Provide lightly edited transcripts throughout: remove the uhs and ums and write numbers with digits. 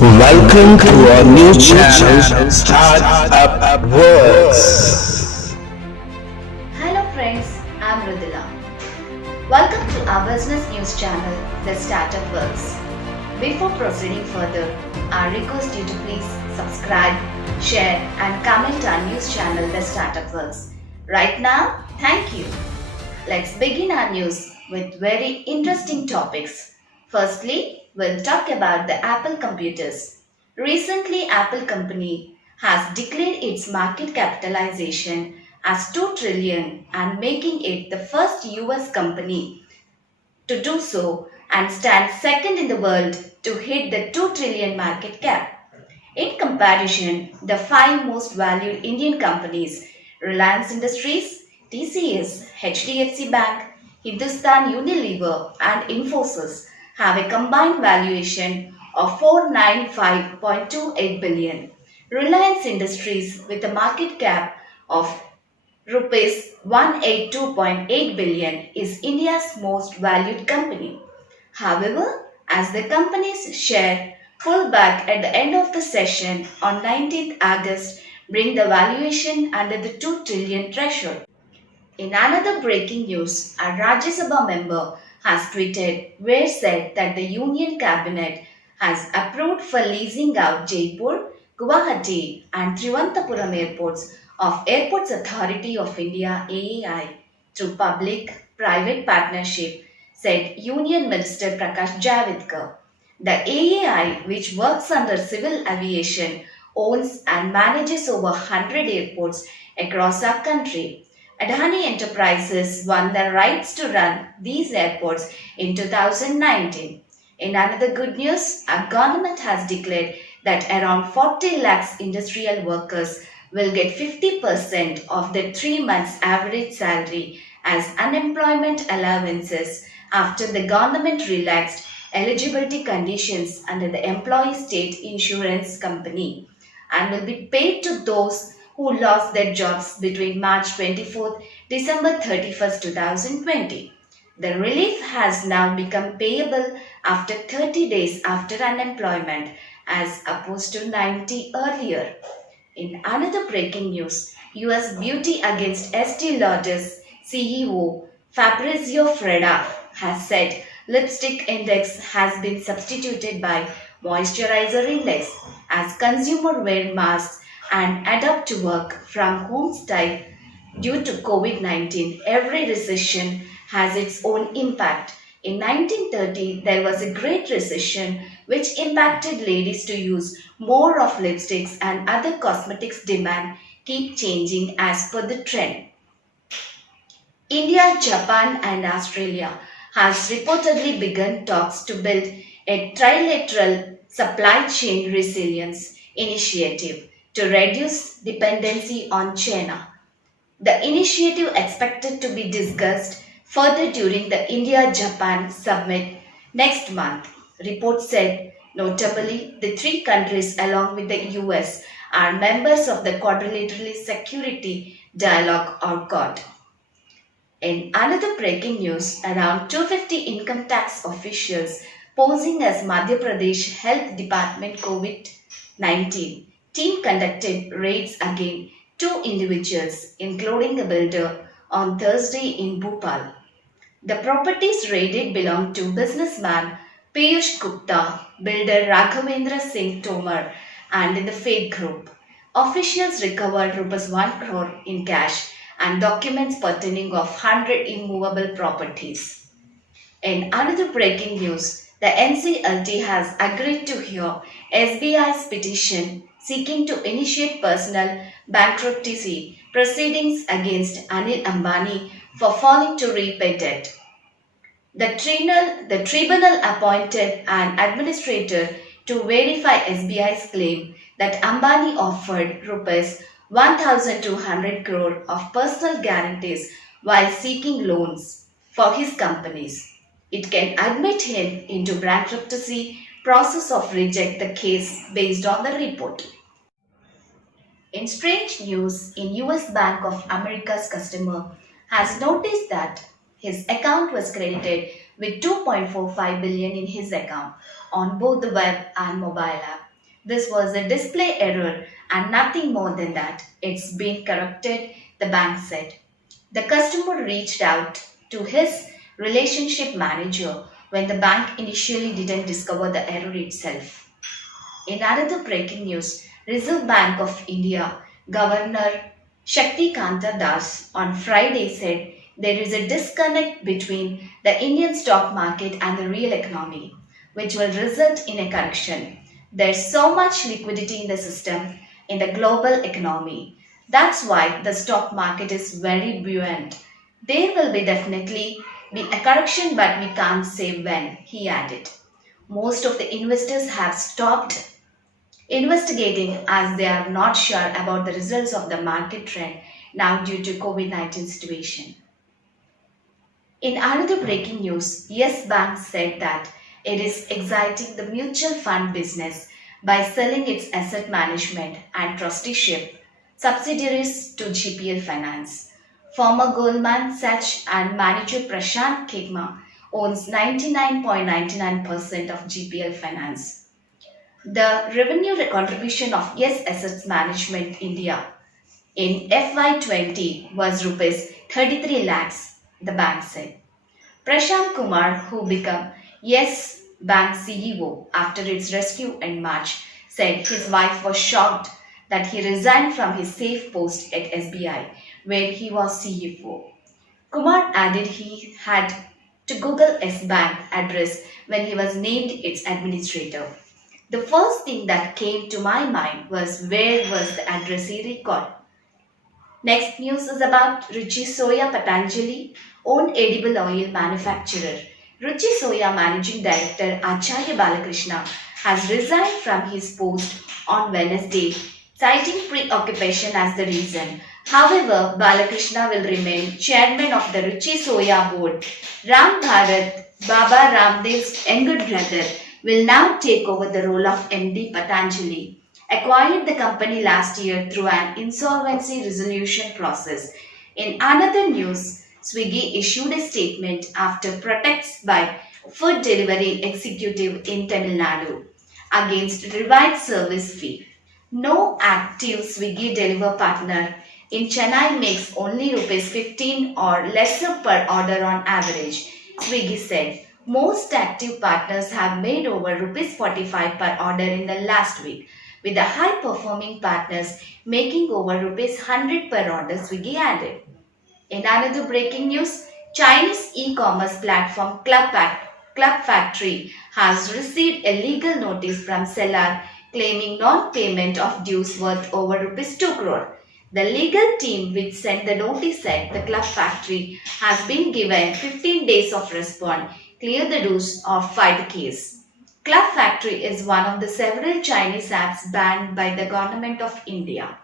Welcome to our new channel, Startup Works. Hello friends, I'm Rudila. Welcome to our business news channel, The Startup Works. Before proceeding further, I request you to please subscribe, share and comment our news channel, The Startup Works. Right now, thank you. Let's begin our news with very interesting topics. Firstly, we'll talk about the Apple computers. Recently, Apple company has declared its market capitalization as 2 trillion and making it the first US company to do so and stands second in the world to hit the 2 trillion market cap. In comparison, the five most valued Indian companies Reliance Industries, TCS, HDFC Bank, Hindustan Unilever, and Infosys have a combined valuation of 495.28 billion. Reliance Industries, with a market cap of rupees 182.8 billion, is India's most valued company. However, as the company's share pulled back at the end of the session on 19th August, bring the valuation under the 2 trillion threshold. In another breaking news, a Rajya Sabha member has tweeted where said that the Union Cabinet has approved for leasing out Jaipur, Guwahati and Trivandrum airports of Airports Authority of India AAI through public-private partnership, said Union Minister Prakash Javadekar. The AAI, which works under civil aviation, owns and manages over 100 airports across our country. Adani Enterprises won the rights to run these airports in 2019. In another good news, our government has declared that around 40 lakhs industrial workers will get 50% of their 3 months average salary as unemployment allowances after the government relaxed eligibility conditions under the Employee State Insurance Company and will be paid to those who lost their jobs between March 24th December 31st 2020. The relief has now become payable after 30 days after unemployment as opposed to 90 earlier. In another breaking news, US Beauty Against Estee Lauder's CEO Fabrizio Freda has said lipstick index has been substituted by moisturizer index as consumer wear masks and adapt to work from home style due to COVID 19. Every recession has its own impact. In 1930, there was a great recession which impacted ladies to use more of lipsticks and other cosmetics demand keep changing as per the trend. India, Japan and Australia has reportedly begun talks to build a trilateral supply chain resilience initiative to reduce dependency on China. The initiative expected to be discussed further during the India-Japan summit next month. Reports said, notably, the three countries along with the US are members of the Quadrilateral Security Dialogue or QUAD. In another breaking news, around 250 income tax officials posing as Madhya Pradesh Health Department COVID-19 team conducted raids against two individuals, including a builder, on Thursday in Bhopal. The properties raided belong to businessman Piyush Gupta, builder Raghavendra Singh Tomar, and the Fate Group. Officials recovered Rs 1 crore in cash and documents pertaining of 100 immovable properties. In another breaking news, the NCLT has agreed to hear SBI's petition seeking to initiate personal bankruptcy proceedings against Anil Ambani for failing to repay debt. The tribunal appointed an administrator to verify SBI's claim that Ambani offered Rs 1,200 crore of personal guarantees while seeking loans for his companies. It can admit him into bankruptcy process of reject the case based on the report. In strange news, in US Bank of America's customer has noticed that his account was credited with 2.45 billion in his account on both the web and mobile app. This was a display error and nothing more than that. It's been corrected, the bank said. The customer reached out to his relationship manager when the bank initially didn't discover the error itself. In another breaking news, Reserve Bank of India Governor Shakti Kanta Das on Friday said there is a disconnect between the Indian stock market and the real economy, which will result in a correction. There's so much liquidity in the system in the global economy. That's why the stock market is very buoyant. There will be definitely be a correction, but we can't say when, he added. Most of the investors have stopped investigating as they are not sure about the results of the market trend now due to COVID-19 situation. In another breaking news, Yes Bank said that it is exiting the mutual fund business by selling its asset management and trusteeship subsidiaries to GPL Finance. Former Goldman Sachs and manager Prashant Kegma owns 99.99% of GPL Finance. The revenue contribution of Yes Assets Management India in FY20 was rupees 33 lakhs, the bank said. Prashant Kumar, who became Yes Bank CEO after its rescue in March, said his wife was shocked that he resigned from his safe post at SBI, where he was CFO. Kumar added he had to Google S Bank address when he was named its administrator. The first thing that came to my mind was where was the address he recalled. Next news is about Ruchi Soya Patanjali, own edible oil manufacturer. Ruchi Soya Managing Director Acharya Balakrishna has resigned from his post on Wednesday, citing preoccupation as the reason. However, Balakrishna will remain chairman of the Ruchi Soya board. Ram Bharat, Baba Ramdev's younger brother, will now take over the role of MD Patanjali acquired the company last year through an insolvency resolution process. In another news, Swiggy issued a statement after protests by food delivery executive in Tamil Nadu against revised service fee. No active Swiggy deliver partner in Chennai makes only rupees 15 or lesser per order on average, Swiggy said. Most active partners have made over rupees 45 per order in the last week, with the high performing partners making over rupees 100 per order, Swiggy added. In another breaking news, Chinese e-commerce platform Club Factory has received a legal notice from seller claiming non-payment of dues worth over rupees 2 crore. The legal team which sent the notice said the Club Factory has been given 15 days of response, clear the dues or fight the case. Club Factory is one of the several Chinese apps banned by the government of India.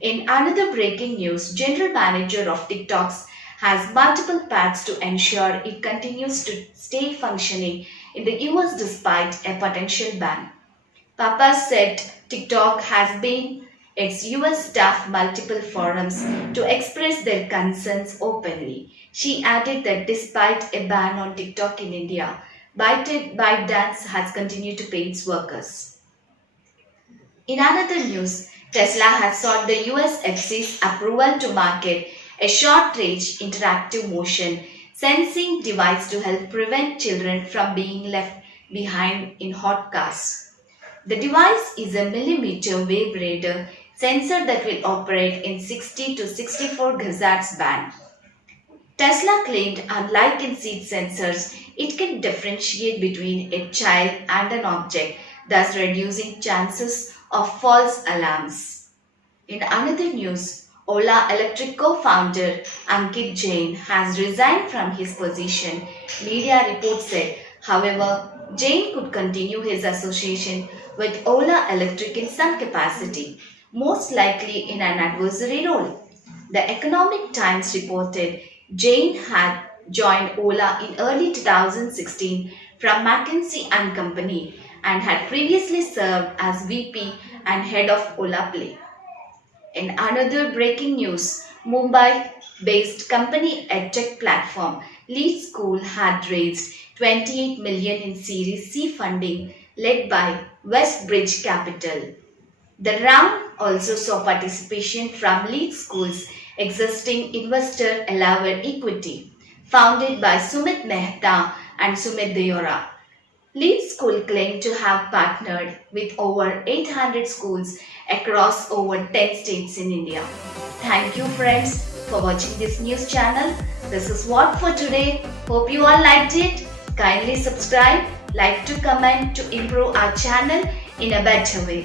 In another breaking news, General Manager of TikTok's has multiple paths to ensure it continues to stay functioning in the US despite a potential ban. Papa said TikTok has been its US staff multiple forums to express their concerns openly. She added that despite a ban on TikTok in India, ByteDance has continued to pay its workers. In another news, Tesla has sought the US FCC's approval to market a short-range interactive motion sensing device to help prevent children from being left behind in hot cars. The device is a millimeter wave radar sensor that will operate in 60 to 64 gigahertz band. Tesla claimed unlike in seat sensors, it can differentiate between a child and an object, thus reducing chances of false alarms. In another news, Ola Electric co-founder Ankit Jain has resigned from his position, media reports said. However, Jain could continue his association with Ola Electric in some capacity, most likely in an advisory role. The Economic Times reported Jain had joined Ola in early 2016 from McKinsey and Company and had previously served as VP and head of Ola Play. In another breaking news, Mumbai-based company EdTech platform Lead School had raised 28 million in Series C funding led by Westbridge Capital. The round also saw participation from lead schools existing investor allowed equity, founded by Sumit Mehta and Sumit Deora. Lead School claimed to have partnered with over 800 schools across over 10 states in India. Thank you friends for watching this news channel. This is what for today. Hope you all liked it. Kindly subscribe, like to comment to improve our channel in a better way.